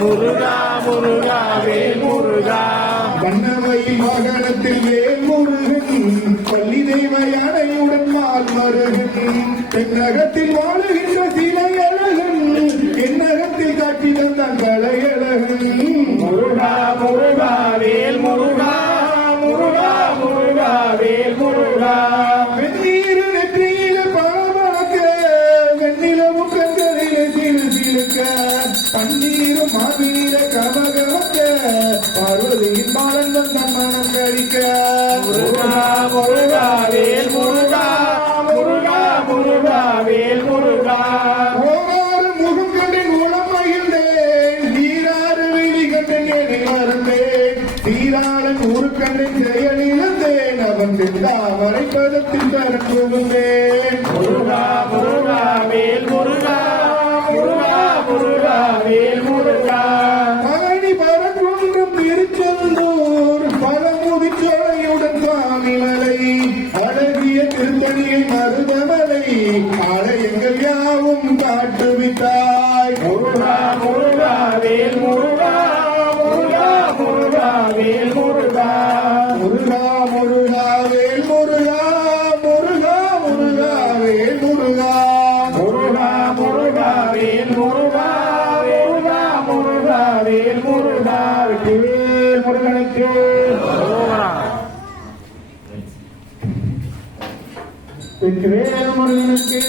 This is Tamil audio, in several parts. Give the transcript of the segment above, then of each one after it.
முருகா முருகா வேல் முருகா. வண்ணவை வாகனத்தில் வேல் முருகன், பள்ளி தெய்வ யானையுடன் மால் மருகன், தென்னகத்தில் வாழுகின்ற சிலை அழகன், என்னகத்தில் காட்சி தந்தான் கலை அழகன். முருகா முருகா வேல் முருகா, முருகா முருகா வேல் முருகா. வெந்நீர் நெற்றியில பாவக்க, வெண்ணிலவும் கண்களில சிறு சிறுக்க, பன்னீரும் மாவீர கமகமக்க, பார்வதியின் பாலன் வந்த மனம் கழிக்க. முருகா முருகா வேல் முருகா, முருகா முருகா வேல் முருகா. ஓராறு முகம் கண்டு மூலம் மகிழ்ந்தேன், நீராறு வெளி கண்டு நேரை மறந்தேன், சீராளன் ஊரு கண்டு செயலிழந்தேன், அவன் செந்தாமரை பதத்தில் பரப்புகின்றேன். முருகா முருகா வேல் முருகா, முருகா முருகா வேல் முருகா. பழனி பரக்குன்றம் திருச்செந்தூர், பழமுதிச்சோலையுடன் சுவாமிமலை, அழகிய திருப்பணியை மருதமலை, ஆலயங்கள் யாவும் காட்டுவித்தாய். முருகா முருகா வேல் முருகா, முருகா முருகா வேல் முருகா. முருகா முருகா வேல் முருகா, முருகா முருகா வேல் முருகா. முருகா முருகா வேல் முருகா, முருகா முருகா வேல் முருகா. வெற்றிவேல் முருகனுக்கு வெற்றிவேல் முருகனுக்கு.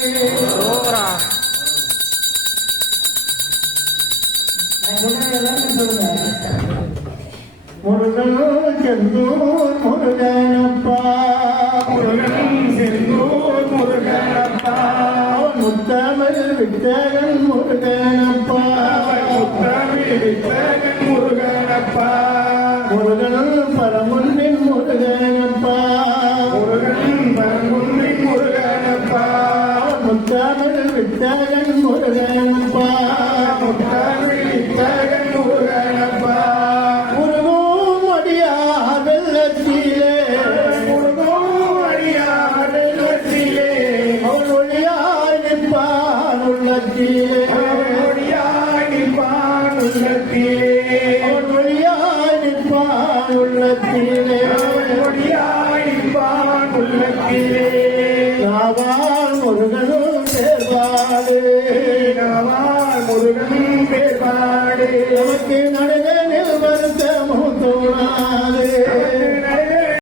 முருகன் செந்தூர் முருகனப்பா, முருகன் செந்தூர் முருகனப்பா, முத்தமிழ் வித்தகன் முருகனப்பா, முத்தமிழ் வித்தகன் முருகனப்பா. முருகன் பரமுன்னின் முருகனப்பா, முருகன் பரங்குன்றின் முருகனப்பா, முத்தமிழ் வித்தகன் முருகனப்பா, முத்தமிழ் வித்தகன் முருகனப்பா. முருகோம் அடியா வெள்ளத்திலே, முருகோம் அடியார் வெள்ளத்திலே, அவன் ஒளியாய் நிற்பான் உள்ளத்திலே, ஒளியாய் நிற்பான் உள்ளத்திலே, அவன் ஒளியாய் நிற்பான் உள்ளத்திலே, ஒளியாய் நிற்பான் உள்ளத்திலே.